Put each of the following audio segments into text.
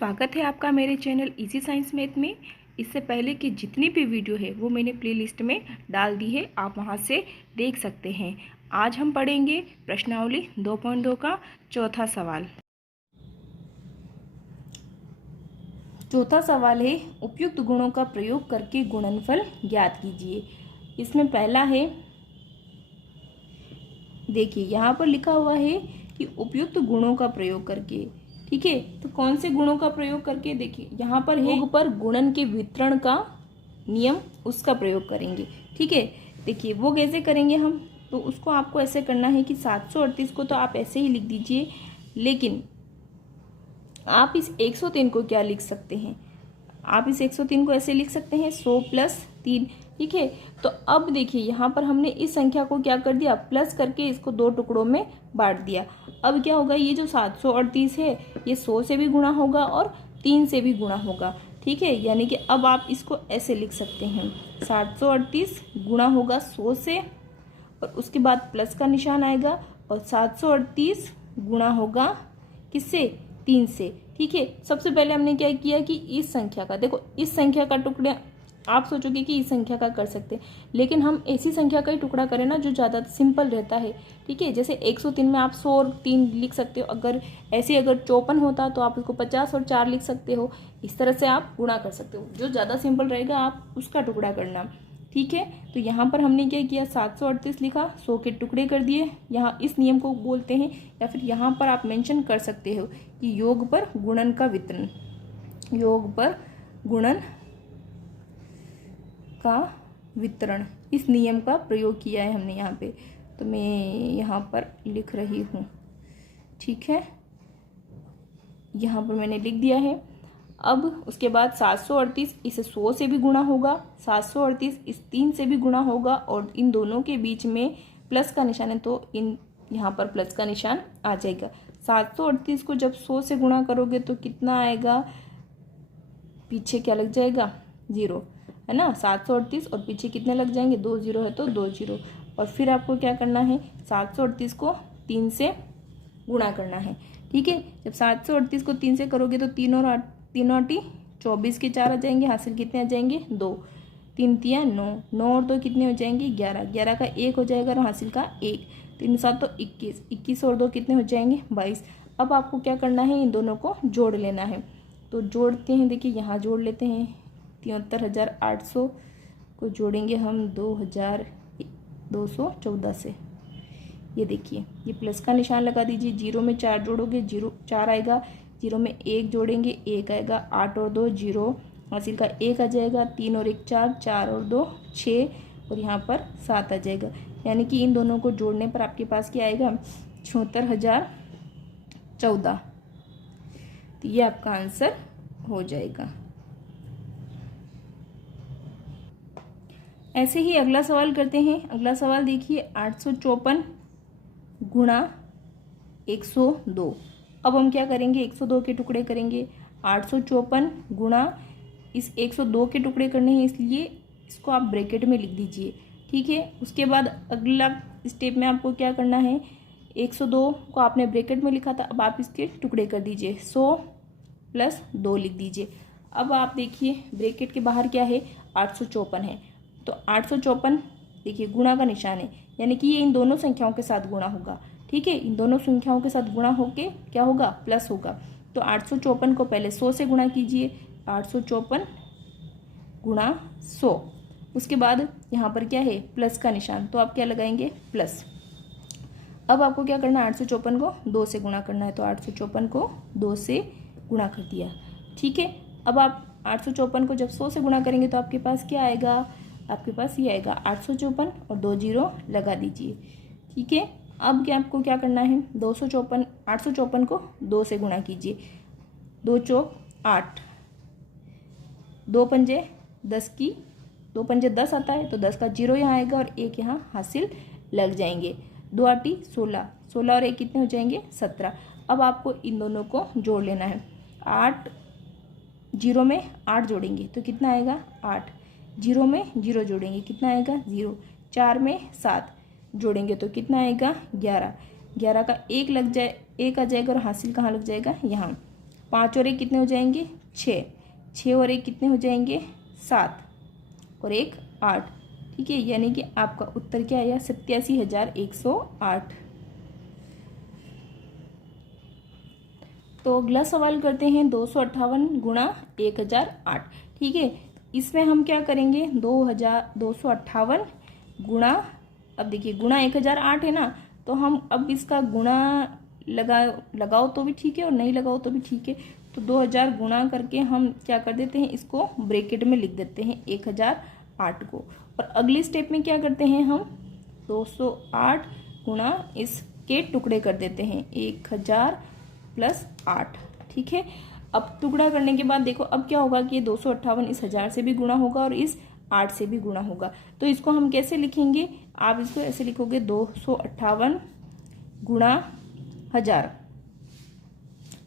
स्वागत है आपका मेरे चैनल इजी साइंस मैथ में। इससे पहले कि जितनी भी वीडियो है वो मैंने प्लेलिस्ट में डाल दी है, आप वहां से देख सकते हैं। आज हम पढ़ेंगे प्रश्नावली 2.2 का चौथा सवाल। चौथा सवाल है, उपयुक्त गुणों का प्रयोग करके गुणनफल ज्ञात कीजिए। इसमें पहला है, देखिए यहाँ पर लिखा हुआ है कि उपयुक्त गुणों का प्रयोग करके। ठीक है, तो कौन से गुणों का प्रयोग करके? देखिए यहाँ पर है योग पर गुणन के वितरण का नियम, उसका प्रयोग करेंगे। ठीक है, देखिए वो कैसे करेंगे हम, तो उसको आपको ऐसे करना है कि 738 को तो आप ऐसे ही लिख दीजिए, लेकिन आप इस 103 को क्या लिख सकते हैं? आप इस 103 को ऐसे लिख सकते हैं 100 + 3। ठीक है, तो अब देखिए यहाँ पर हमने इस संख्या को क्या कर दिया, प्लस करके इसको दो टुकड़ों में बांट दिया। अब क्या होगा, ये जो 738 है ये 100 से भी गुणा होगा और 3 से भी गुणा होगा। ठीक है, यानी कि अब आप इसको ऐसे लिख सकते हैं 738 गुणा होगा 100 से और उसके बाद प्लस का निशान आएगा, और 738 गुणा होगा किससे? 3 से। ठीक है, सबसे पहले हमने क्या किया कि इस संख्या का, देखो इस संख्या का टुकड़ा, आप सोचोगे कि इस संख्या का कर सकते हैं, लेकिन हम ऐसी संख्या का ही टुकड़ा करें ना जो ज़्यादा सिंपल रहता है। ठीक है, जैसे 103 में आप 100 और 3 लिख सकते हो, अगर ऐसे अगर 54 होता तो आप इसको 50 और 4 लिख सकते हो। इस तरह से आप गुणा कर सकते हो, जो ज़्यादा सिंपल रहेगा आप उसका टुकड़ा करना। ठीक है, तो यहाँ पर हमने क्या किया, 738 लिखा, 100 के टुकड़े कर दिए। यहाँ इस नियम को बोलते हैं, या फिर यहाँ पर आप मेंशन कर सकते हो कि योग पर गुणन का वितरण, योग पर गुणन का वितरण, इस नियम का प्रयोग किया है हमने यहाँ पे। तो मैं यहाँ पर लिख रही हूँ। ठीक है, यहाँ पर मैंने लिख दिया है। अब उसके बाद 738 इस 100 से भी गुणा होगा, 738 इस 3 से भी गुणा होगा, और इन दोनों के बीच में प्लस का निशान है तो इन यहाँ पर प्लस का निशान आ जाएगा। 738 को जब 100 से गुणा करोगे तो कितना आएगा, पीछे क्या लग जाएगा, 0 है ना। 738 और पीछे कितने लग जाएंगे, 2 0 है तो 2 0। और फिर आपको क्या करना है, 738 को 3 से गुणा करना है। ठीक है, जब 738 को 3 से करोगे तो 3 और 8 24 के 4 आ जाएंगे, हासिल कितने आ जाएंगे, 2। 3 3 9, 9 और 2 कितने हो जाएंगे, 11, 11 का 1 हो जाएगा और हासिल का 1, 3 7 तो 21, 21 और 2 कितने हो जाएंगे, 22। अब आपको क्या करना है, इन दोनों को जोड़ लेना है। तो जोड़ते हैं, देखिए यहाँ जोड़ लेते हैं, 73,800 को जोड़ेंगे हम 2,214 से। ये देखिए, ये प्लस का निशान लगा दीजिए, 0 में 4 जोड़ोगे 0 4 आएगा, 0 में 1 जोड़ेंगे 1 आएगा, 8 और 2 0, हासिल का 1 आ जाएगा, 3 और 1 4, 4 और 2 6, और यहाँ पर 7 आ जाएगा। यानी कि इन दोनों को जोड़ने पर आपके पास क्या आएगा, 76,014। तो ये आपका आंसर हो जाएगा। ऐसे ही अगला सवाल करते हैं। अगला सवाल देखिए, 854 गुणा 102। अब हम क्या करेंगे, 102 के टुकड़े करेंगे। 854 गुणा इस 102 के टुकड़े करने हैं, इसलिए इसको आप ब्रैकेट में लिख दीजिए। ठीक है, उसके बाद अगला स्टेप में आपको क्या करना है, 102 को आपने ब्रैकेट में लिखा था, अब आप इसके टुकड़े कर दीजिए, 100 + 2 लिख दीजिए। अब आप देखिए ब्रैकेट के बाहर क्या है, 854 है, तो 854 देखिए गुणा का निशान है, यानी कि ये इन दोनों संख्याओं के साथ गुणा होगा। ठीक है, इन दोनों संख्याओं के साथ गुणा होके क्या होगा, प्लस होगा। तो 854 को पहले 100 से गुणा कीजिए, 854 गुणा 100। उसके बाद यहाँ पर क्या है, प्लस का निशान, तो आप क्या लगाएंगे, प्लस। अब आपको क्या करना है, 854 को 2 से गुणा करना है, तो 854 को 2 से गुणा कर दिया। ठीक है, अब आप 854 को जब 100 से गुणा करेंगे तो आपके पास क्या आएगा, आपके पास ये आएगा 854 और 2 0 लगा दीजिए। ठीक है, अब क्या आपको क्या करना है, 854 को 2 से गुणा कीजिए, 2 चौक 8, 2 पंजे 10 की, 2 पंजे 10 आता है तो 10 का 0 यहाँ आएगा और 1 यहाँ हासिल लग जाएंगे। 2 8 16, 16 और 1 कितने हो जाएंगे, 17। अब आपको इन दोनों को जोड़ लेना है। 8 0 में 8 जोड़ेंगे तो कितना आएगा, 8, 0 में 0 जोड़ेंगे कितना आएगा, 0, 4 में 7 जोड़ेंगे तो कितना आएगा, 11, 11 का 1 लग जाए, 1 आ जाएगा और हासिल कहाँ लग जाएगा, यहाँ। 5 और 1 कितने हो जाएंगे 6, 6 और 1 कितने हो जाएंगे 7 और 1 8। ठीक है, यानी कि आपका उत्तर क्या आया 87,108। तो अगला सवाल करते हैं 258 गुणा 1008। ठीक है, इसमें हम क्या करेंगे 258 गुणा, अब देखिए गुणा 1008 है ना, तो हम अब इसका गुणा लगाओ तो भी ठीक है और नहीं लगाओ तो भी ठीक है। तो 2000 गुणा करके हम क्या कर देते हैं, इसको ब्रैकेट में लिख देते हैं 1008 को। और अगली स्टेप में क्या करते हैं हम 208 गुणा इसके टुकड़े कर देते हैं 1000 प्लस 8। ठीक है, अब टुकड़ा करने के बाद देखो अब क्या होगा कि ये 258 इस 1000 से भी गुणा होगा और इस 8 से भी गुणा होगा। तो इसको हम कैसे लिखेंगे, आप इसको ऐसे लिखोगे 258 गुणा 1000।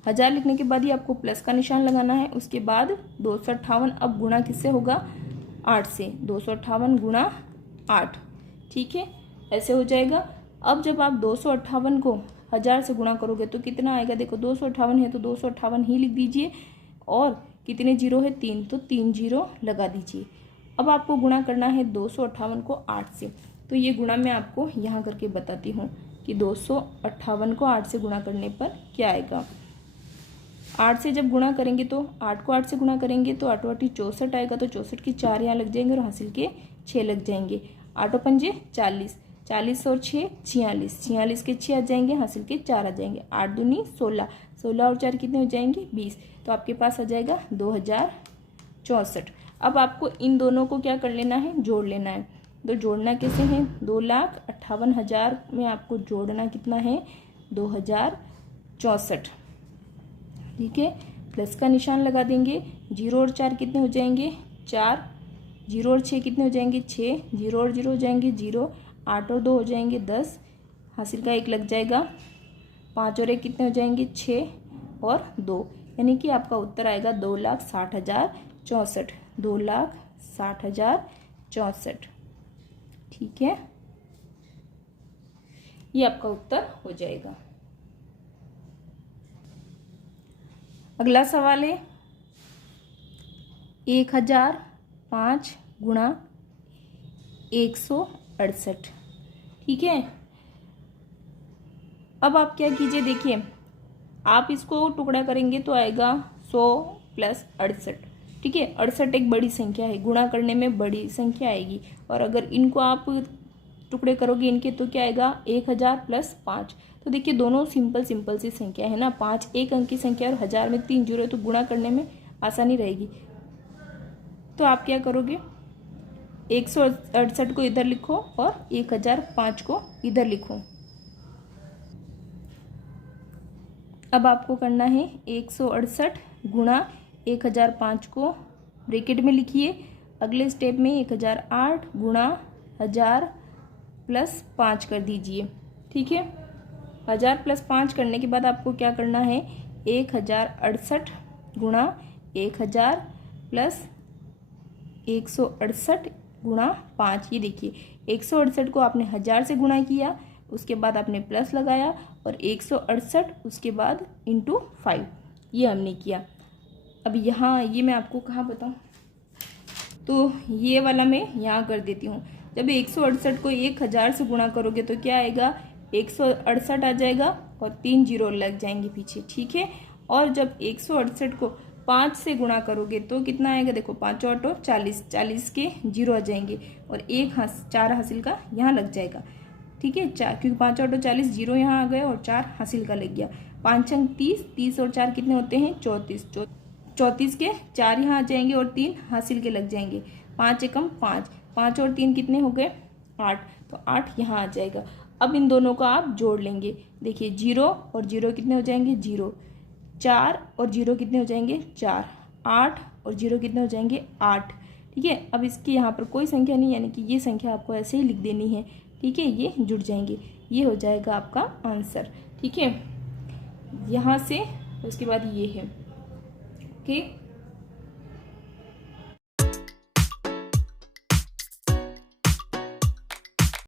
1000 लिखने के बाद ही आपको प्लस का निशान लगाना है। उसके बाद 258 अब गुणा किससे होगा 8 से, 258 गुणा 8। ठीक है, ऐसे हो जाएगा। अब जब आप 258 को 1000 से गुणा करोगे तो कितना आएगा, देखो 258 है तो 258 ही लिख दीजिए और कितने जीरो है 3, तो 3 जीरो लगा दीजिए। अब आपको गुणा करना है 258 को 8 से। तो ये गुणा मैं आपको यहाँ करके बताती हूँ कि 258 को 8 से गुणा करने पर क्या आएगा। 8 से जब गुणा करेंगे तो 8 को 8 से गुणा करेंगे तो 8 8 64 आएगा, तो 64 की 4 यहाँ लग जाएंगे और हासिल के 6 लग जाएंगे। 8 पंजे 40, 40 और 6 46, 46 के 6 आ जाएंगे, हासिल के 4 आ जाएंगे। 8 दूनी 16, 16 और 4 कितने हो जाएंगे 20। तो आपके पास आ जाएगा 2064। अब आपको इन दोनों को क्या कर लेना है, जोड़ लेना है। तो जोड़ना कैसे है, 2,58,000 में आपको जोड़ना कितना है 2064। ठीक है, प्लस का निशान लगा देंगे। 0 और 4 कितने हो जाएंगे 4, 0 और 6 कितने हो जाएंगे 6, 0 और 0 हो जाएंगे 0, 8 और 2 हो जाएंगे 10, हासिल का 1 लग जाएगा। 5 और 1 कितने हो जाएंगे 6 और 2, यानी कि आपका उत्तर आएगा 2,60,064, 2,60,064। ठीक है, ये आपका उत्तर हो जाएगा। अगला सवाल है 1005 गुणा 168। ठीक है, अब आप क्या कीजिए, देखिए आप इसको टुकड़ा करेंगे तो आएगा 100 प्लस 68। ठीक है, 68 एक बड़ी संख्या है, गुणा करने में बड़ी संख्या आएगी। और अगर इनको आप टुकड़े करोगे इनके तो क्या आएगा 1000 प्लस 5। तो देखिए दोनों सिंपल सी संख्या है ना, 5 एक अंक की संख्या और 1000 में 3 जीरो है, तो गुणा करने में आसानी रहेगी। तो आप क्या करोगे 168 को इधर लिखो और 1005 को इधर लिखो। अब आपको करना है 168 गुणा 1005 को ब्रैकेट में लिखिए। अगले स्टेप में 1008 गुणा 1000 प्लस 5 कर दीजिए। ठीक है, 1000 प्लस 5 करने के बाद आपको क्या करना है 1068 गुणा 1000 प्लस 168 गुणा 5। ये देखिए 168 को आपने 1000 से गुणा किया, उसके बाद आपने प्लस लगाया और 168 उसके बाद इंटू 5, ये हमने किया। अब यहाँ ये मैं आपको कहाँ बताऊँ, तो ये वाला मैं यहाँ कर देती हूँ। जब 168 को 1000 से गुणा करोगे तो क्या आएगा 168 आ जाएगा और 3 जीरो लग जाएंगे पीछे। ठीक है, और जब 168 को 5 से गुणा करोगे तो कितना आएगा, देखो 5 और 8 40, 40 के जीरो आ जाएंगे और 4 हासिल का यहाँ लग जाएगा। ठीक है, क्योंकि 5 और 40 जीरो यहाँ आ गए और 4 हासिल का लग गया। 5 अंक 30, 30 और 4 कितने होते हैं 34, 34 के 4 यहाँ आ जाएंगे और 3 हासिल के लग जाएंगे। 5 एकम 5, 5 और 3 कितने हो गए 8, तो 8 यहाँ आ जाएगा। अब इन दोनों को आप जोड़ लेंगे। देखिए 0 और 0 कितने हो जाएंगे 0, 4 और 0 कितने हो जाएंगे 4, 8 और 0 कितने हो जाएंगे 8। ठीक है, अब इसकी यहाँ पर कोई संख्या नहीं, यानी कि ये संख्या आपको ऐसे ही लिख देनी है। ठीक है, ये जुड़ जाएंगे, ये हो जाएगा आपका आंसर। ठीक है, यहाँ से उसके बाद ये है। ओके।